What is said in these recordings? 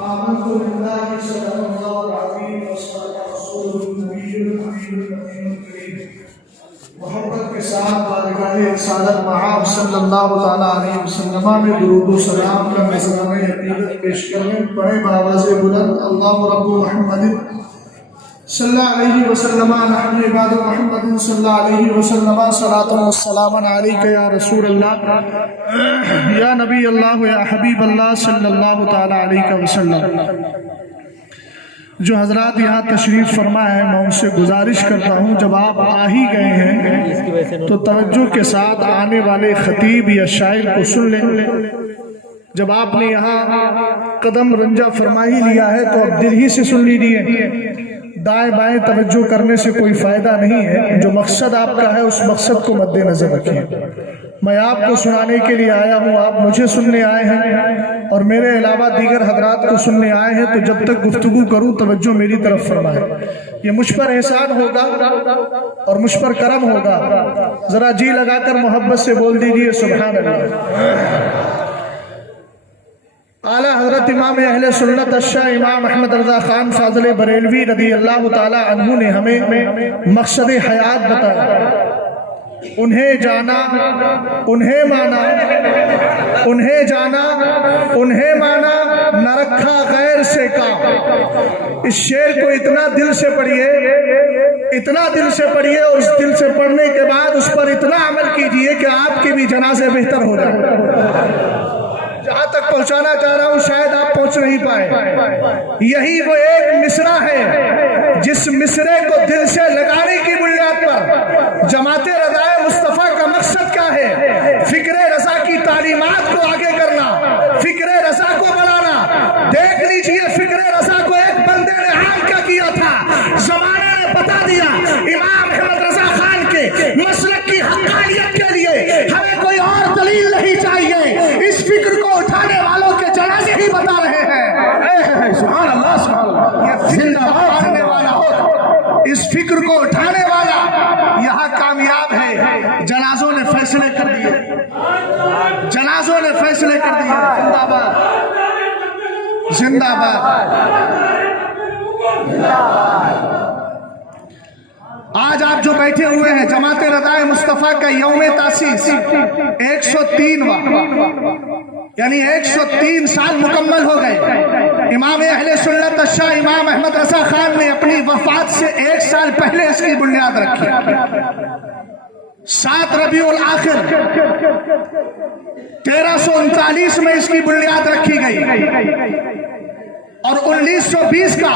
آمنت بالله صدق الله العظيم وصدق رسوله النبي الأمين الكريم. محبت کے ساتھ بارگاہ رسالت مآب صلی اللہ تعالیٰ علیہ وسلم میں درود و سلام کا نذرانہ عقیدت پیش کرنے پڑھے بآواز بلند اللہ رب محمد صلی اللہ علیہ وسلم نحن عباد محمد صلی اللہ علیہ وسلم صلاۃ و سلام علیک یا رسول اللہ یا نبی اللہ یا حبیب اللہ صلی اللہ تعالیٰ علیہ وسلم. جو حضرات یہاں تشریف فرما ہے میں ان سے گزارش کرتا ہوں جب آپ آ ہی گئے ہیں تو توجہ کے ساتھ آنے والے خطیب یا شاعر کو سن لیں. جب آپ نے یہاں قدم رنجہ فرما ہی لیا ہے تو اب دل ہی سے سن لیجیے. دائیں بائیں توجہ کرنے سے کوئی فائدہ نہیں ہے. جو مقصد آپ کا ہے اس مقصد کو مد نظر رکھیے. میں آپ کو سنانے کے لیے آیا ہوں, آپ مجھے سننے آئے ہیں اور میرے علاوہ دیگر حضرات کو سننے آئے ہیں, تو جب تک گفتگو کروں توجہ میری طرف فرمائیں. یہ مجھ پر احسان ہوگا اور مجھ پر کرم ہوگا. ذرا جی لگا کر محبت سے بول دیجئے سبحان اللہ. اعلیٰ حضرت امام اہل سنت الشاہ امام احمد رضا خان فاضل بریلوی رضی اللہ تعالی عنہ نے ہمیں مقصد حیات بتایا. انہیں جانا, انہیں مانا, انہیں جانا, انہیں مانا, نہ رکھا غیر سے کام. اس شعر کو اتنا دل سے پڑھیے, اتنا دل سے پڑھیے اور اس دل سے پڑھنے کے بعد اس پر اتنا عمل کیجئے کہ آپ کے بھی جنازے بہتر ہو جائیں. جہاں تک پہنچانا چاہ رہا ہوں شاید آپ پہنچ نہیں پائے. یہی وہ ایک مصرع ہے جس مصرے کو دل سے لگانے کی بنیاد پر جماعت رضائے مصطفیٰ کا مقصد کیا ہے؟ فکر رضا کی تعلیمات کو آگے کرنا, فکر رضا کو بڑھانا. دیکھ لیجئے فکر رضا کو ایک بندے نے عام کیا کیا تھا, زمانے نے بتا دیا. امام احمد رضا خان کے مسلک کی حقانیت کے لیے ہمیں کوئی اور دلیل نہیں چاہیے. اس فکر کو اٹھانے والوں کے جنازے ہی بتا رہے ہیں. سبحان اللہ, سبحان اللہ. زندہ باد کرنے والا ہو, اس فکر کو اٹھانے والا یہاں کامیاب ہے. جنازوں نے فیصلے کر دیے, جنازوں نے فیصلے کر دیے. زندہ باد, زندہ باد. آج آپ جو بیٹھے ہوئے ہیں جماعت رضائے مصطفیٰ کا یوم تاسیس 103واں, یعنی 103 سال مکمل ہو گئے. امام اہل سنت الشاہ امام احمد رضا خان نے اپنی وفات سے 1 سال پہلے اس کی بنیاد رکھی. 7 ربیع الاخر 1339 میں اس کی بنیاد رکھی گئی اور 1920 کا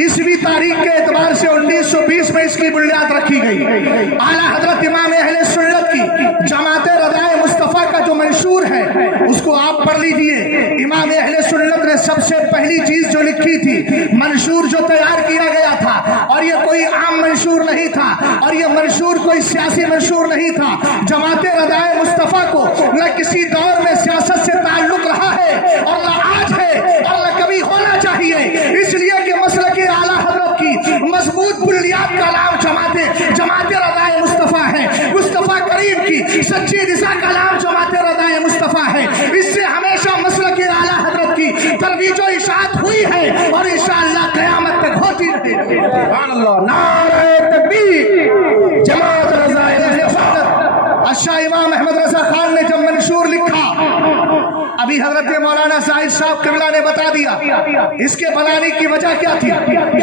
عیسوی تاریخ کے اعتبار سے 1920 میں اس کی بنیاد رکھی گئی. اعلیٰ حضرت امام اہل سنت کی جماعت رضائے مصطفیٰ کا جو منشور ہے اس کو آپ پڑھ لیجئے. امام اہل سنت نے سب سے پہلی چیز جو لکھی تھی, منشور جو تیار کیا گیا تھا, اور یہ کوئی عام منشور نہیں تھا اور یہ منشور کوئی سیاسی منشور نہیں تھا. جماعت رضائے مصطفیٰ کو نہ کسی دور میں سیاست سے تعلق رہا ہے اور نہ آج ہے اور نہ کبھی ہونا چاہیے, اس لیے کہ مسلک اعلیٰ حضرت کی مضبوط بنیاد کا نام جماعت رضائے مصطفیٰ ہے. مصطفیٰ کریم کی سچی رضا کا نام جماعت رضائے مصطفیٰ ہے. اس سے ہمیشہ مسلک اعلیٰ حضرت کی ترویج و اشاعت ہوئی ہے اور انشاءاللہ قیامت تک ہوتی رہے گی. سبحان اللہ. نعرہ تکبیر. جماعت رضائے مصطفیٰ الشاہ امام احمد رضا خان نے جب منشور لکھا, ابھی حضرت مولانا زاہد صاحب قبلہ نے بتا دیا اس کے بنانے کی وجہ کیا تھی.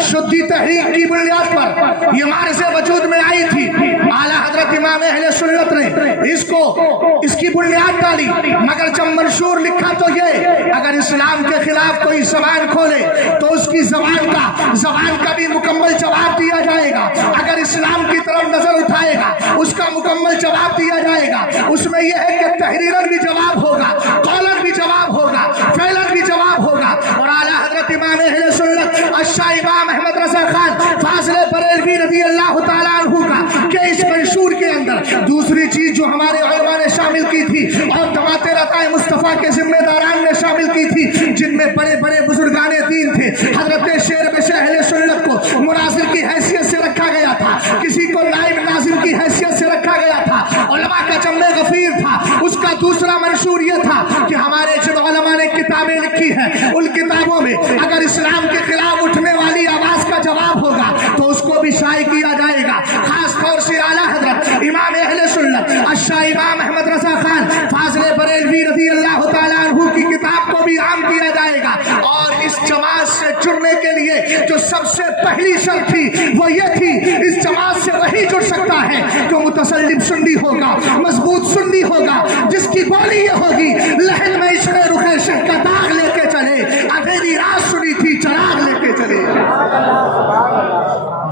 شدی تحریک کی بنیاد پر یہ مارز وجود میں آئی تھی. اعلیٰ حضرت امام اہل سنت نے اس کی بنیاد ڈالی, مگر جب منشور لکھا تو یہ اگر اسلام کے خلاف کوئی زبان کھولے تو اس کی زبان کا بھی مکمل جواب دیا جائے گا. اگر اسلام کی طرف نظر اٹھائے گا اس کا مکمل جواب دیا جائے گا. اس میں یہ ہے کہ تحریرن بھی جواب ہوگا, قولن بھی جواب ہوگا, فعلن بھی جواب ہوگا. اور اعلیٰ حضرت امام اہل سنت الشاہ امام احمد رضا خان فاضل بریلوی رضی اللہ تعالیٰ عنہ کا کہ اس منشور کے اندر دوسری چیز جو ہمارے علماء نے شامل کی تھی اور جماعت رضائے مصطفیٰ کے ذمہ داران نے شامل کی تھی, جن میں بڑے بڑے بزرگان دین تھے. حضرت شیر بشر اہل سنت کو مناظر کی حیثیت سے رکھا گیا تھا, کسی کو نائب ناظم کی حیثیت سے رکھا گیا تھا. علماء کا جمع غفیر تھا. اس کا دوسرا منشور یہ تھا کہ ہمارے جب علماء نے کتابیں لکھی لکھی ہے ان کتابوں میں اگر اسلام کے خلاف اٹھنے والی آواز کا جواب ہوگا تو اس کو بھی شائع کیا جائے گا. خاص طور سے اعلیٰ حضرت امام اہل سنت الشاہ امام احمد رضا خان فاضل بریلوی رضی اللہ تعالیٰ عنہ کی کتاب کو بھی عام کیا جائے گا. اور اس جماعت سے جڑنے کے لیے جو سب سے پہلی شرط تھی وہ یہ تھی اس جماعت سے وہی جڑ سکتا ہے جو متسلم سنی ہوگا, مضبوط سنی ہوگا, جس کی بولی یہ ہوگی لہن میں عشق رخ شہ کا داغ لے کے چلے, اندھیری رات سنی تھی چراغ لے کے چلے.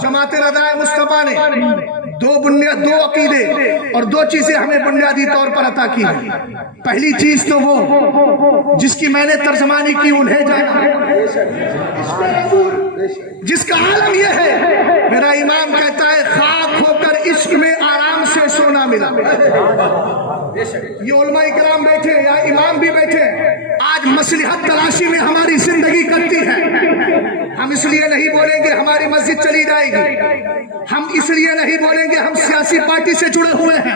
جماعت رضائے مصطفیٰ نے دو عقیدے اور دو چیزیں ہمیں بنیادی طور پر عطا کی ہیں. پہلی چیز تو وہ جس کی میں نے ترجمانی کی انہیں جانا, جس کا عالم یہ ہے میرا امام کہتا ہے خاک ہو کر عشق میں آرام سے سونا ملا. یہ علماء کرام بیٹھے یا امام بھی بیٹھے آج مصلحت تلاشی میں ہماری زندگی کرتی ہے. ہم اس لیے نہیں بولیں گے ہماری مسجد چلی جائے گی, ہم اس لیے نہیں بولیں گے ہم سیاسی پارٹی سے جڑے ہوئے ہیں,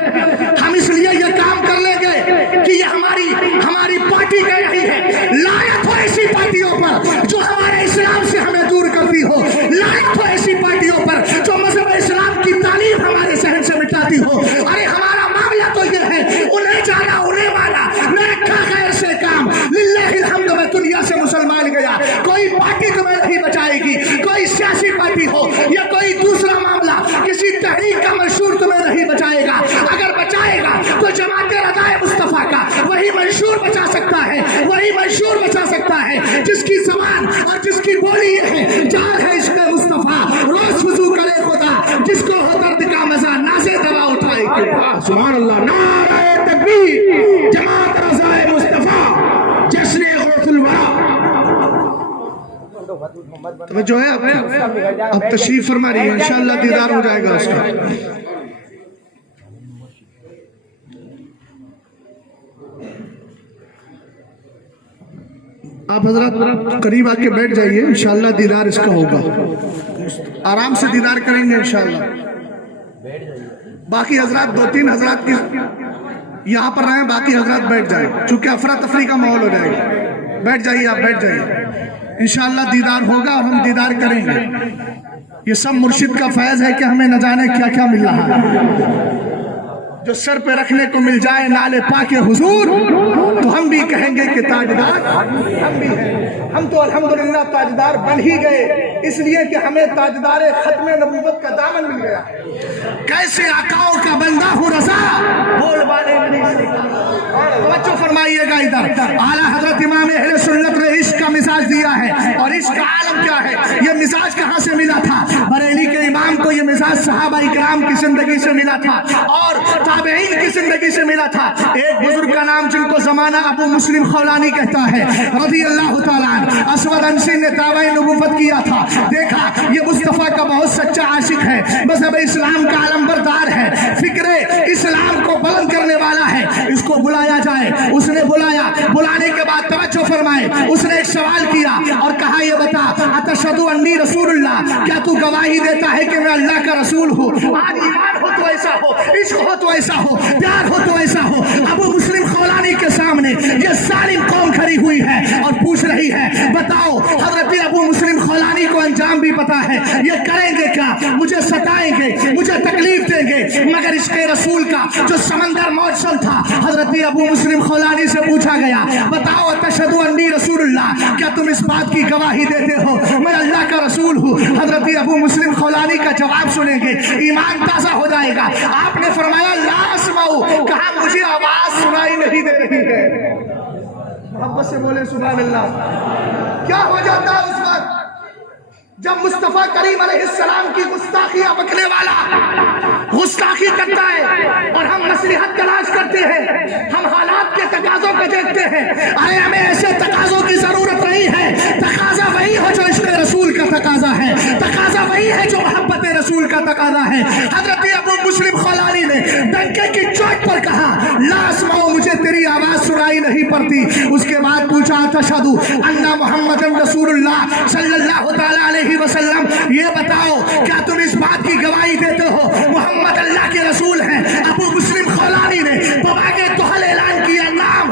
ہم اس لیے یہ کام کر لیں گے کہ یہ ہماری پارٹی کا یہی ہے. لعنت ہو ایسی پارٹیوں پر جو ہمارے اسلام سے ہمیں دور کرتی ہو, لعنت ہو ایسی پارٹیوں پر جو مذہب اسلام کی تعلیم ہمارے ذہن سے مٹاتی ہو. ارے ہمارا معاملہ تو یہ ہے انہیں جانا انہیں مانا, میں رکھا غیر سے کام, للہ الحمد میں دنیا سے مسلمان گیا. کوئی پارٹی تمہیں نہیں بچائے گی, کوئی سیاسی پارٹی ہو یا کوئی دوسرا معاملہ کسی تحریک کا منشور تمہیں نہیں بچائے گا. اگر بچائے گا تو جماعت رضائے مصطفیٰ کا وہی منشور بچا سکتا ہے, وہی منشور بچا سکتا ہے جس کی زبان اور جس کی بولی یہ ہے جان ہے عشق مصطفیٰ, روز وضو کرے خدا, جس کو ہو درد کا مزہ نازے دوا اٹھائے گی. سبحان اللہ, نعرہ تکبیر, جماعت رضائے مصطفیٰ, جشن غوث الورا. جو ہے اب تشریف فرما رہی ہے, انشاءاللہ دیدار ہو جائے گا اس کا. آپ حضرات قریب آ کے بیٹھ جائیے, انشاءاللہ دیدار اس کا ہوگا, آرام سے دیدار کریں گے انشاءاللہ. باقی حضرات 2-3 حضرات کی یہاں پر رہیں, باقی حضرات بیٹھ جائیں چونکہ افراتفری کا ماحول ہو جائے گا. بیٹھ جائیے, آپ بیٹھ جائیے, انشاءاللہ دیدار ہوگا اور ہم دیدار کریں گے. یہ سب مرشد کا فیض ہے کہ ہمیں نہ جانے کیا کیا مل رہا ہے. جو سر پہ رکھنے کو مل جائے نالے پاک حضور تو ہم بھی کہیں گے کہ تاجدار ہم بھی ہیں. ہم تو الحمدللہ تاجدار بن ہی گئے اس لیے کہ ہمیں تاجدار ختم نبوت کا دامن مل گیا. کیسے آقاؤں کا بندہ ہوں رضا, بول والے توجہ فرمائیے گا ادھر. اعلیٰ حضرت امام اہل سنت نے عشق کا مزاج دیا ہے, اور عشق کا عالم کیا ہے, یہ مزاج کہاں سے ملا تھا؟ بریلی کے امام کو یہ مزاج صحابہ اکرام کی زندگی سے ملا تھا اور تابعین کی زندگی سے ملا تھا. ایک بزرگ کا نام جن کو زمانہ ابو مسلم خولانی کہتا ہے رضی اللہ تعالیٰ عنہ, اسود انسی نے دعوی نبوت کیا تھا. دیکھا یہ مصطفیٰ کا بہت سچا عاشق ہے, مذہب اسلام کا علم بردار ہے, فکر اسلام کو بلند کرنے والا ہے, اس کو بلایا جائے. اس نے بلایا, بلانے کے بعد توجہ فرمائے, اس نے ایک سوال کیا اور کہا یہ بتا اتشہد انی رسول اللہ, کیا تو گواہی دیتا ہے کہ میں اللہ کا رسول ہوں؟ آج ایمان ہو تو ایسا ہو, عشق ہو تو ایسا ہو, پیار ہو تو ایسا ہو. ابو مسلم خولانی کے سامنے یہ ظالم قوم کھڑی ہوئی ہے اور پوچھ رہی ہے بتاؤ حضرت ابو مسلم خولانی کو انجام بھی پتا ہے, یہ کریں گے کیا؟ مجھے ستائیں گے, مجھے تکلیف دیں گے, مگر اس کے رسول کا جو سمندر موصل تھا حضرت ابو مسلم خولانی سے پوچھا گیا بتاؤ اتشہد انی رسول اللہ, کیا تم اس بات کی گواہی دیتے ہو میں اللہ کا رسول ہوں؟ حضرت ابو مسلم خولانی کا جواب سنیں گے, ایمان تازہ ہو جائے گا. آپ نے فرمایا لا اسمعو, کہا مجھے آواز سنائی نہیں دے رہی ہے. محبت سے بولے سبحان اللہ. کیا ہو جاتا ہے اس وقت جب مصطفیٰ کریم علیہ السلام کی گستاخیاں بکنے والا گستاخی کرتا ہے اور ہم مصلحت تلاش کرتے ہیں, ہم حالات کے تقاضوں کو دیکھتے ہیں. ارے ہمیں ایسے تقاضوں کی ضرورت نہیں ہے, تقاضا وہی ہو جو عشق رسول کا تقاضا ہے, تقاضا وہی ہے جو محبت رسول کا تقاضا ہے. حضرت ابو مسلم خولانی نے ڈنکے کی چوٹ پر کہا لا اسمعو, مجھے تیری آواز سنائی نہیں پڑتی. اس کے بعد پوچھا تشہد ان محمد رسول اللہ صلی اللہ تعالی علیہ وسلم, یہ بتاؤ کیا تم اس بات کی گواہی دیتے ہو محمد اللہ کے رسول ہیں؟ ابو مسلم خولانی نے بابا کے توحل اعلان کیا, نام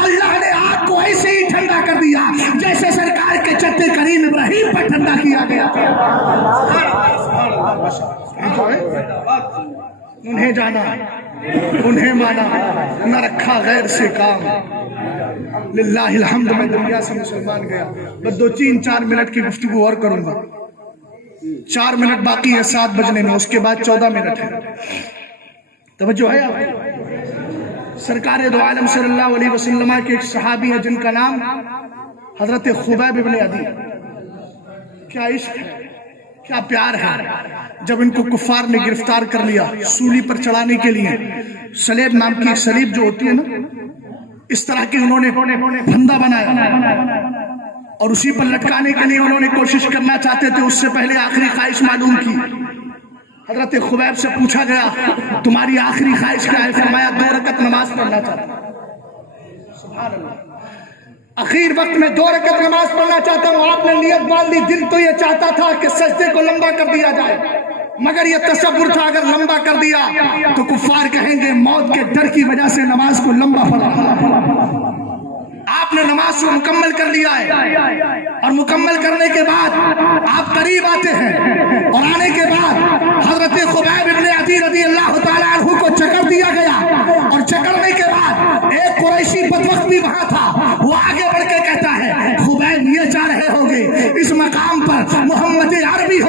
اللہ نے آگ کو ایسے ہی ٹھنڈا کر دیا جیسے سرکار کے چچے کریم ابراہیم پر ٹھنڈا کیا گیا انہیں جانا انہیں مانا نہ رکھا غیر سے کام للہ الحمد میں دنیا سے مسلمان گیا بس 2-4 منٹ کی گفتگو اور کروں گا 4 منٹ باقی ہے 7 بجنے میں اس کے بعد 14 منٹ ہے توجہ ہے آپ سرکار دو عالم صلی اللہ علیہ وسلم کے ایک صحابی ہے جن کا نام حضرت خبیب ابن عدی کیا عشق ہے کیا پیار ہے جب ان کو کفار نے گرفتار کر لیا سولی پر چڑھانے کے لیے سلیب نام کی ایک سلیب جو ہوتی ہے نا اس طرح کی انہوں نے پھندا بنایا اور اسی پر لٹکانے کے لیے انہوں نے کوشش کرنا چاہتے تھے اس سے پہلے آخری خواہش معلوم کی حضرت خبیب سے پوچھا گیا تمہاری آخری خواہش کیا ہے فرمایا 2 رکعت نماز پڑھنا چاہتا ہوں سبحان اللہ اخیر وقت میں 2 رکعت نماز پڑھنا چاہتا ہوں آپ نے نیت باندھ لی دل تو یہ چاہتا تھا کہ سجدے کو لمبا کر دیا جائے مگر یہ تصور تھا اگر لمبا کر دیا تو کفار کہیں گے موت کے ڈر کی وجہ سے نماز کو لمبا پڑھا آپ نے نماز کو مکمل کر لیا ہے اور مکمل کرنے کے بعد آپ قریب آتے ہیں اور آنے کے بعد حضرت خبیب ابن عدی رضی اللہ تعالیٰ عنہ کو چکر دیا گیا اور چکرنے کے بعد ایک قریشی بدبخت بھی وہاں تھا وہ آگے بڑھ کے کہتا ہے خبیب یہ چاہ رہے ہوگے اس مقام پر محمد عربی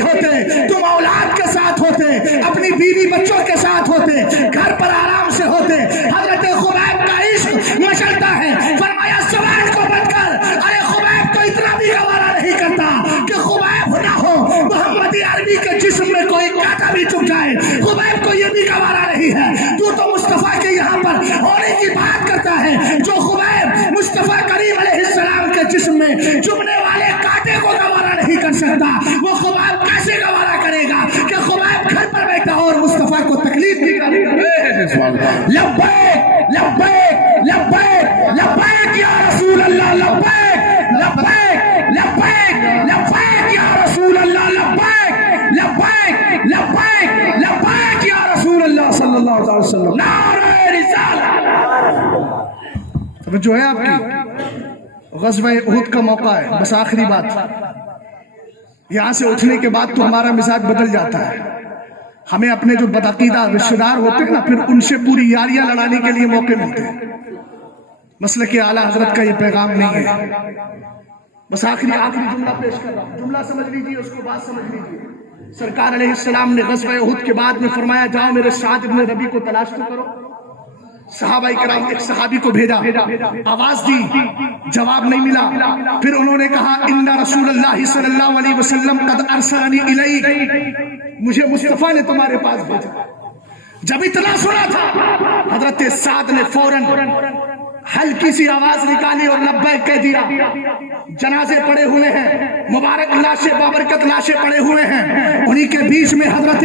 ہوتے تم اولاد کے ساتھ ہوتے اپنی بیوی بچوں کے ساتھ ہوتے گھر پر آرام سے ہوتے حضرت خبیب کا عشق مچلتا ہے فرمایا زبان کو بند کر ارے خبیب تو اتنا بھی گوارا نہیں کرتا کہ خبیب نہ ہو محمد عربی کے جسم میں کوئی کانٹا بھی چبھ جائے خبیب کو یہ بھی گوارا نہیں ہے تو مصطفیٰ کے یہاں پر ہونے کی بات کرتا ہے جو خبیب مصطفیٰ کریم علیہ السلام کے جسم میں چبھنے والے کانٹے کو گوارا نہیں کر سکتا وہ خبیب کیسے گوارا کرے گا کہ خبیب گھر پر بیٹھا اور مصطفیٰ کو تکلیف نہیں کرے گا لبیک لبیک لبیک لبیک یا رسول اللہ لبیک لبیک لبیک لبیک یا رسول اللہ لبیک لبیک لبیک لبیک یا رسول اللہ صلی اللہ علیہ وسلم نعرہ رسالت جو ہے آپ کی غزوہ احد کا موقع ہے بس آخری بات یہاں سے اٹھنے کے بعد تو ہمارا مزاج بدل جاتا ہے ہمیں اپنے جو بدعقیدہ رشتہ دار ہوتے ہیں نا پھر ان سے پوری یاریاں لڑانے کے لیے موقع ملتے ہیں مسلک اعلیٰ حضرت کا یہ پیغام نہیں ہے بس آخری جملہ پیش کر رہا ہوں جملہ سمجھ لیجیے اس کو بات سمجھ لیجیے سرکار علیہ السلام نے غزوہ احد کے بعد میں فرمایا جاؤ میرے سعد ابن ربیع کو تلاش تو کرو صحابہ کرام ایک صحابی کو بھیجا آواز دی جواب نہیں ملا پھر انہوں نے کہا ان رسول اللہ صلی اللہ علیہ وسلم قد ارسلنی الیک مجھے مصطفیٰ نے تمہارے پاس بھیجا جب اتنا سنا تھا حضرت سعد نے فوراً ہلکی سی آواز نکالی اور لبیک کہہ دیا جنازے پڑے ہوئے ہیں مبارک لاشیں بابرکت لاشیں پڑے ہوئے ہیں انہی کے بیچ میں حضرت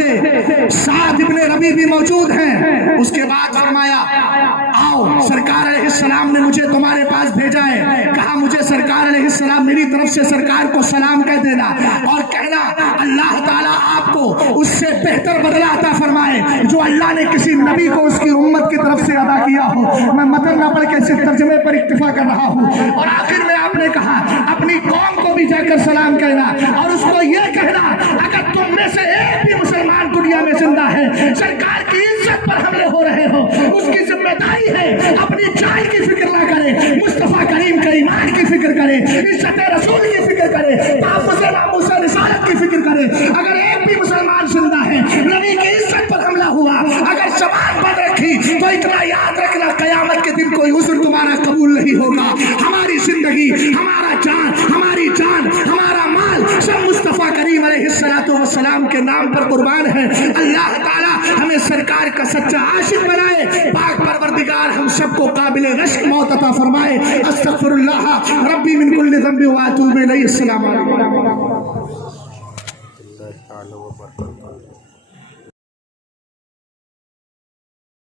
سعد ابن ربیع بھی موجود ہیں اس کے بعد فرمایا آؤ سرکار علیہ السلام نے مجھے تمہارے پاس بھیجا ہے کہا مجھے سرکار علیہ السلام میری طرف سے سرکار کو سلام کہہ دینا اور کہنا اللہ تعالیٰ آپ کو اس سے بہتر بدلہ عطا فرمائے جو اللہ نے کسی نبی کو اس کی امت کی طرف سے ادا کیا ہو میں متن نہ پڑھ کے ترجمے پر اکتفا کر رہا ہوں اور آخر میں آپ نے کہا اپنی قوم کو بھی جا کر سلام کہنا اور اس کو یہ کہنا اگر تم میں سے ایک بھی مسلمان دنیا میں زندہ ہے سرکار کی عزت پر حملے ہو رہے ہو اس کی ذمہ داری ہے اپنی جان کی فکر نہ کرے مصطفیٰ کریم کے ایمان کی فکر کرے عزت رسول کی فکر کرے تحفظ ناموس رسالت کی فکر کرے اگر ایک بھی مسلمان زندہ ہے نبی کی عزت پر حملہ ہوا اگر زبان بند رکھی تو اتنا یاد رکھنا قیامت کے دن کوئی عذر تمہارا قبول نہیں ہوگا ہماری زندگی ہمارا جان ہماری جان ہمارا مال سب مصطفیٰ کریم علیہ السلام کے نام پر قربان ہے اللہ تعالی ہمیں سرکار کا سچا عاشق بنائے پاک پروردگار ہم سب کو قابل رشک موت عطا فرمائے استغفر اللہ ربی من کل ذنب واتوب الیہ السلام علیکم